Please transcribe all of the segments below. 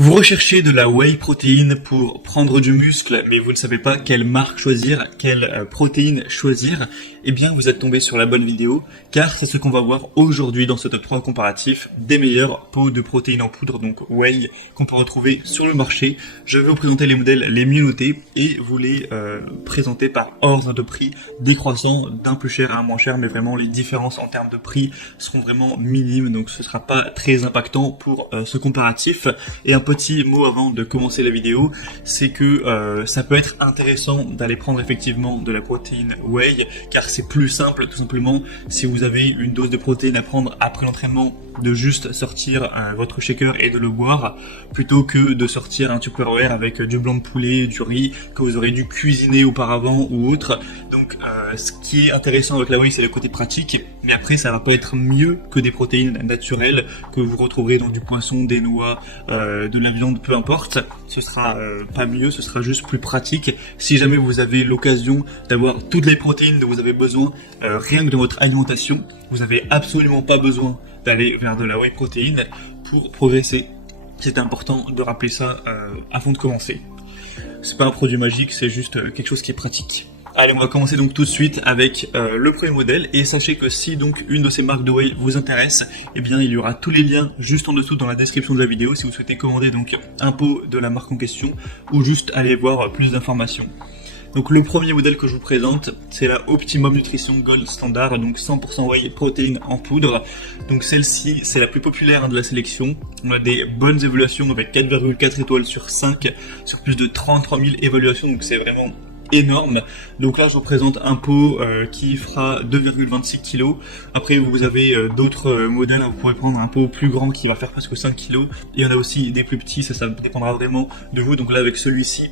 Vous recherchez de la whey protéine pour prendre du muscle, mais vous ne savez pas quelle marque choisir, quelle protéine choisir, eh bien vous êtes tombé sur la bonne vidéo, car c'est ce qu'on va voir aujourd'hui dans ce top 3 comparatif des meilleurs pots de protéines en poudre, donc whey, qu'on peut retrouver sur le marché. Je vais vous présenter les modèles les mieux notés et vous les présenter par ordre de prix décroissant d'un plus cher à un moins cher, mais vraiment les différences en termes de prix seront vraiment minimes, donc ce sera pas très impactant pour ce comparatif. Et un petit mot avant de commencer la vidéo, c'est que ça peut être intéressant d'aller prendre effectivement de la protéine whey, car c'est plus simple tout simplement si vous avez une dose de protéines à prendre après l'entraînement, de juste sortir votre shaker et de le boire, plutôt que de sortir un Tupperware avec du blanc de poulet, du riz que vous aurez dû cuisiner auparavant ou autre. Donc ce qui est intéressant avec la whey, c'est le côté pratique, mais après ça va pas être mieux que des protéines naturelles que vous retrouverez dans du poisson, des noix, de la viande, peu importe. Ce sera pas mieux, ce sera juste plus pratique. Si jamais vous avez l'occasion d'avoir toutes les protéines dont vous avez besoin, rien que de votre alimentation, vous n'avez absolument pas besoin d'aller vers de la whey protéine pour progresser. C'est important de rappeler ça avant de commencer. C'est pas un produit magique, c'est juste quelque chose qui est pratique. Allez, on va commencer donc tout de suite avec le premier modèle, et sachez que si donc une de ces marques de whey vous intéresse, eh bien il y aura tous les liens juste en dessous dans la description de la vidéo si vous souhaitez commander donc un pot de la marque en question ou juste aller voir plus d'informations. Donc le premier modèle que je vous présente, c'est la Optimum Nutrition Gold Standard, donc 100% whey protéine en poudre. Donc celle-ci, c'est la plus populaire de la sélection. On a des bonnes évaluations avec 4,4 étoiles sur 5, sur plus de 33 000 évaluations, donc c'est vraiment énorme. Donc là je vous présente un pot qui fera 2,26 kg. Après vous avez d'autres modèles, vous pourrez prendre un pot plus grand qui va faire presque 5 kg. Il y en a aussi des plus petits, ça dépendra vraiment de vous. Donc là avec celui-ci,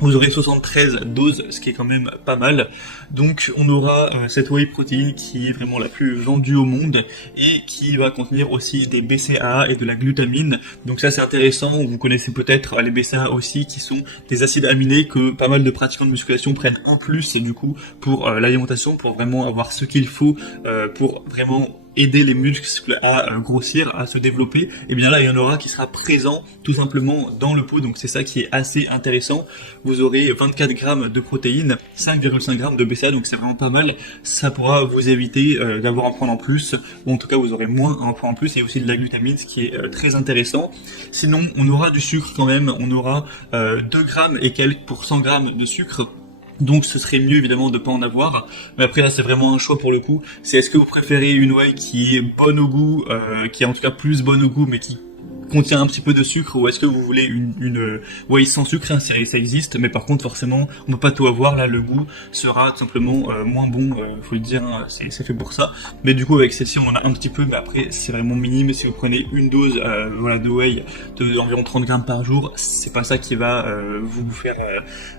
vous aurez 73 doses, ce qui est quand même pas mal. Donc on aura cette whey protéine qui est vraiment la plus vendue au monde et qui va contenir aussi des BCAA et de la glutamine. Donc ça c'est intéressant, vous connaissez peut-être les BCAA aussi, qui sont des acides aminés que pas mal de pratiquants de musculation prennent en plus du coup pour l'alimentation, pour vraiment avoir ce qu'il faut pour vraiment aider les muscles à grossir, à se développer. Et bien là il y en aura qui sera présent tout simplement dans le pot, donc c'est ça qui est assez intéressant. Vous aurez 24 grammes de protéines, 5,5 grammes de BCAA, donc c'est vraiment pas mal. Ça pourra vous éviter d'avoir à en prendre en plus, ou en tout cas vous aurez moins à en prendre en plus, et aussi de la glutamine, ce qui est très intéressant. Sinon on aura du sucre quand même, on aura 2 grammes et quelques pour 100 grammes de sucre. Donc ce serait mieux évidemment de pas en avoir, mais après là c'est vraiment un choix pour le coup. C'est est-ce que vous préférez une whey qui est bonne au goût, qui est en tout cas plus bonne au goût mais qui contient un petit peu de sucre, ou est-ce que vous voulez une whey sans sucre, hein, ça existe, mais par contre forcément on peut pas tout avoir, là le goût sera tout simplement moins bon, faut le dire, hein, c'est fait pour ça. Mais du coup avec celle-ci on en a un petit peu, mais après c'est vraiment minime. Si vous prenez une dose voilà, de whey de environ 30 grammes par jour, c'est pas ça qui va vous faire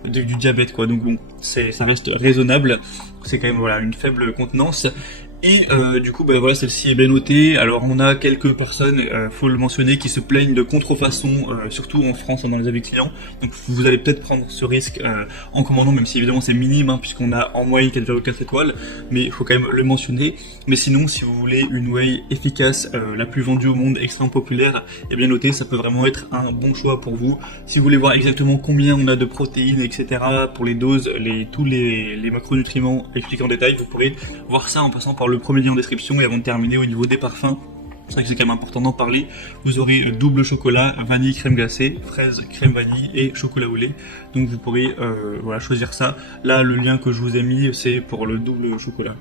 du diabète quoi, donc bon, ça reste raisonnable, c'est quand même voilà une faible contenance. Et du coup, voilà, celle-ci est bien notée. Alors on a quelques personnes, faut le mentionner, qui se plaignent de contrefaçon, surtout en France, dans les avis clients. Donc vous allez peut-être prendre ce risque en commandant, même si évidemment c'est minime, hein, puisqu'on a en moyenne 4,4 étoiles, mais il faut quand même le mentionner. Mais sinon, si vous voulez une whey efficace, la plus vendue au monde, extrêmement populaire, et bien notée, ça peut vraiment être un bon choix pour vous. Si vous voulez voir exactement combien on a de protéines, etc., pour les doses, tous les macronutriments expliqués en détail, vous pourrez voir ça en passant par le premier lien en description. Et avant de terminer, au niveau des parfums, c'est vrai que c'est quand même important d'en parler, vous aurez double chocolat, vanille crème glacée, fraise crème vanille et chocolat au lait. Donc vous pourrez voilà, choisir ça. Là le lien que je vous ai mis, c'est pour le double chocolat.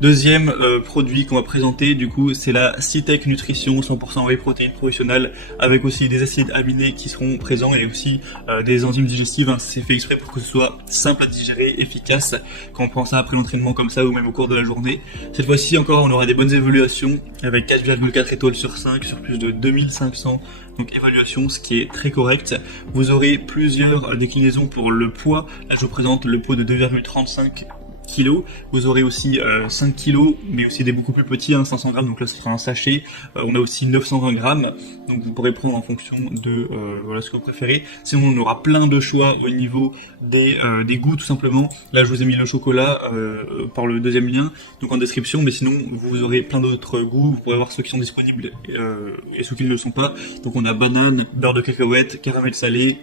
Deuxième produit qu'on va présenter, du coup, c'est la Cytec Nutrition 100% whey protéine professionnelle, avec aussi des acides aminés qui seront présents et aussi des enzymes digestives, hein. C'est fait exprès pour que ce soit simple à digérer, efficace quand on prend ça après l'entraînement comme ça ou même au cours de la journée. Cette fois-ci encore, on aura des bonnes évaluations avec 4,4 étoiles sur 5 sur plus de 2500 donc évaluation, ce qui est très correct. Vous aurez plusieurs déclinaisons pour le poids. Là je vous présente le pot de 2,35 kilos. Vous aurez aussi 5 kilos, mais aussi des beaucoup plus petits, 500 grammes, donc là ce sera un sachet. On a aussi 920 grammes, donc vous pourrez prendre en fonction de voilà ce que vous préférez. Sinon on aura plein de choix au niveau des goûts tout simplement. Là je vous ai mis le chocolat par le deuxième lien, donc en description, mais sinon vous aurez plein d'autres goûts. Vous pourrez voir ceux qui sont disponibles et ceux qui ne le sont pas. Donc on a banane, beurre de cacahuète, caramel salé,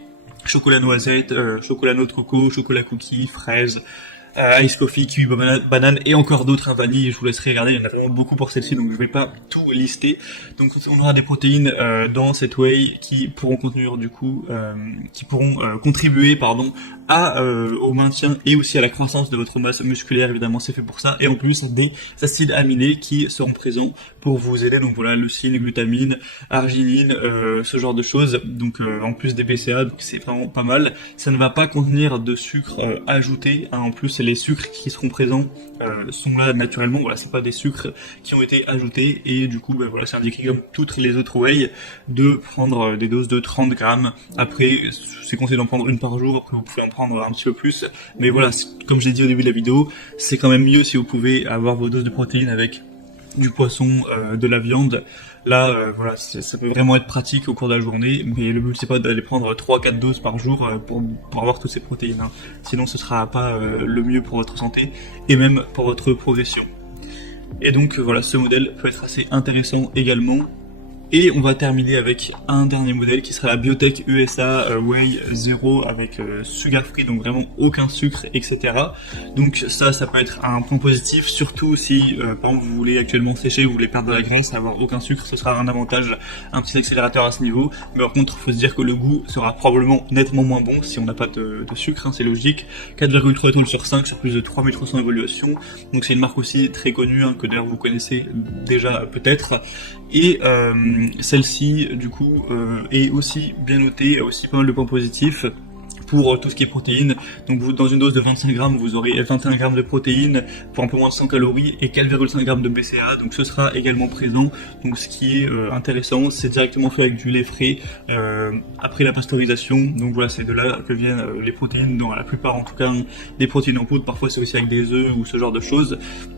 chocolat noisette, chocolat noix de coco, chocolat cookie, fraise, ice coffee, kiwi, banane et encore d'autres à vanille. Je vous laisserai regarder, il y en a vraiment beaucoup pour celle-ci, donc je vais pas tout lister. Donc on aura des protéines dans cette whey qui pourront contenir du coup, contribuer au maintien et aussi à la croissance de votre masse musculaire. Évidemment c'est fait pour ça, et en plus des acides aminés qui seront présents pour vous aider. Donc voilà, leucine, glutamine, arginine, ce genre de choses. Donc en plus des BCA, donc c'est vraiment pas mal. Ça ne va pas contenir de sucre ajouté, en plus les sucres qui seront présents sont là naturellement. Voilà, c'est pas des sucres qui ont été ajoutés, et du coup voilà, c'est indiqué comme toutes les autres whey de prendre des doses de 30 grammes. Après c'est conseillé d'en prendre une par jour, après vous pouvez en prendre un petit peu plus, mais voilà, comme j'ai dit au début de la vidéo, c'est quand même mieux si vous pouvez avoir vos doses de protéines avec du poisson, de la viande. Là voilà, ça peut vraiment être pratique au cours de la journée, mais le but c'est pas d'aller prendre 3-4 doses par jour pour avoir toutes ces protéines, sinon ce sera pas le mieux pour votre santé et même pour votre progression. Et donc voilà, ce modèle peut être assez intéressant également. Et on va terminer avec un dernier modèle qui sera la Biotech USA Whey Zero avec sugar free, donc vraiment aucun sucre, etc. Donc ça peut être un point positif, surtout si par exemple vous voulez actuellement sécher, vous voulez perdre de la graisse, avoir aucun sucre, ce sera un avantage, un petit accélérateur à ce niveau. Mais par contre, il faut se dire que le goût sera probablement nettement moins bon si on n'a pas de sucre, c'est logique. 4,3 étoiles sur 5 sur plus de 3300 évaluations. Donc c'est une marque aussi très connue, que d'ailleurs vous connaissez déjà peut-être. Et celle-ci du coup est aussi bien notée, a aussi pas mal de points positifs pour tout ce qui est protéines. Donc vous, dans une dose de 25 grammes, vous aurez 21 grammes de protéines pour un peu moins de 100 calories et 4,5 grammes de BCA, donc ce sera également présent. Donc ce qui est intéressant, c'est directement fait avec du lait frais après la pasteurisation. Donc voilà, c'est de là que viennent les protéines, dans la plupart en tout cas des protéines en poudre. Parfois c'est aussi avec des œufs ou ce genre de choses.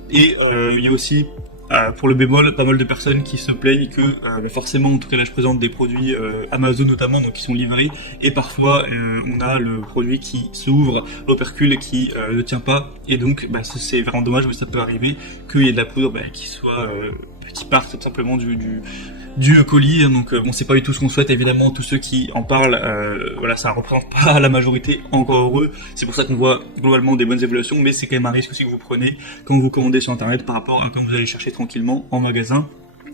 Et il y a aussi pour le bémol, pas mal de personnes qui se plaignent que forcément, en tout cas là je présente des produits Amazon notamment, donc qui sont livrés, et parfois on a le produit qui s'ouvre, l'opercule qui ne tient pas, et donc c'est vraiment dommage, mais ça peut arriver qu'il y ait de la poudre qui parte tout simplement du colis. Donc bon, c'est pas du tout ce qu'on souhaite, évidemment. Tous ceux qui en parlent, voilà, ça représente pas la majorité, encore heureux. C'est pour ça qu'on voit globalement des bonnes évaluations, mais c'est quand même un risque aussi que vous prenez quand vous commandez sur internet par rapport à quand vous allez chercher tranquillement en magasin.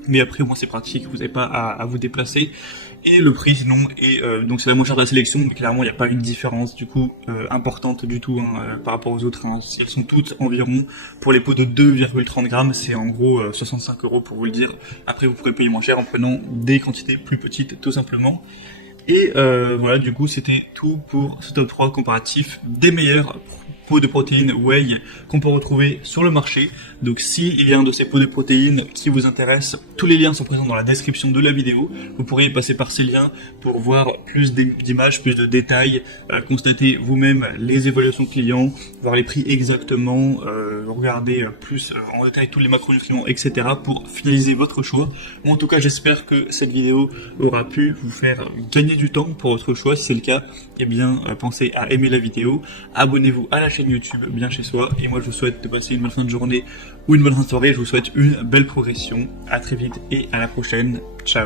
Mais après, bon, c'est pratique, vous n'avez pas à vous déplacer. Et le prix, sinon, est donc c'est la moins chère de la sélection, mais clairement il n'y a pas une différence du coup importante du tout par rapport aux autres. Elles sont toutes environ, pour les pots de 2,30 grammes, c'est en gros 65 € pour vous le dire. Après vous pourrez payer moins cher en prenant des quantités plus petites tout simplement. Et voilà, du coup c'était tout pour ce top 3 comparatif des meilleurs pots de protéines whey qu'on peut retrouver sur le marché. Donc s'il y a un de ces pots de protéines qui vous intéresse, tous les liens sont présents dans la description de la vidéo. Vous pourrez passer par ces liens pour voir plus d'images, plus de détails, constater vous-même les évaluations clients, voir les prix exactement, regarder plus en détail tous les macronutriments, etc. pour finaliser votre choix. Moi en tout cas j'espère que cette vidéo aura pu vous faire gagner du temps pour votre choix. Si c'est le cas, eh bien pensez à aimer la vidéo, abonnez-vous à la chaîne YouTube Bien Chez Soi, et moi je vous souhaite de passer une bonne fin de journée ou une bonne fin de soirée. Je vous souhaite une belle progression. À très vite et à la prochaine. Ciao.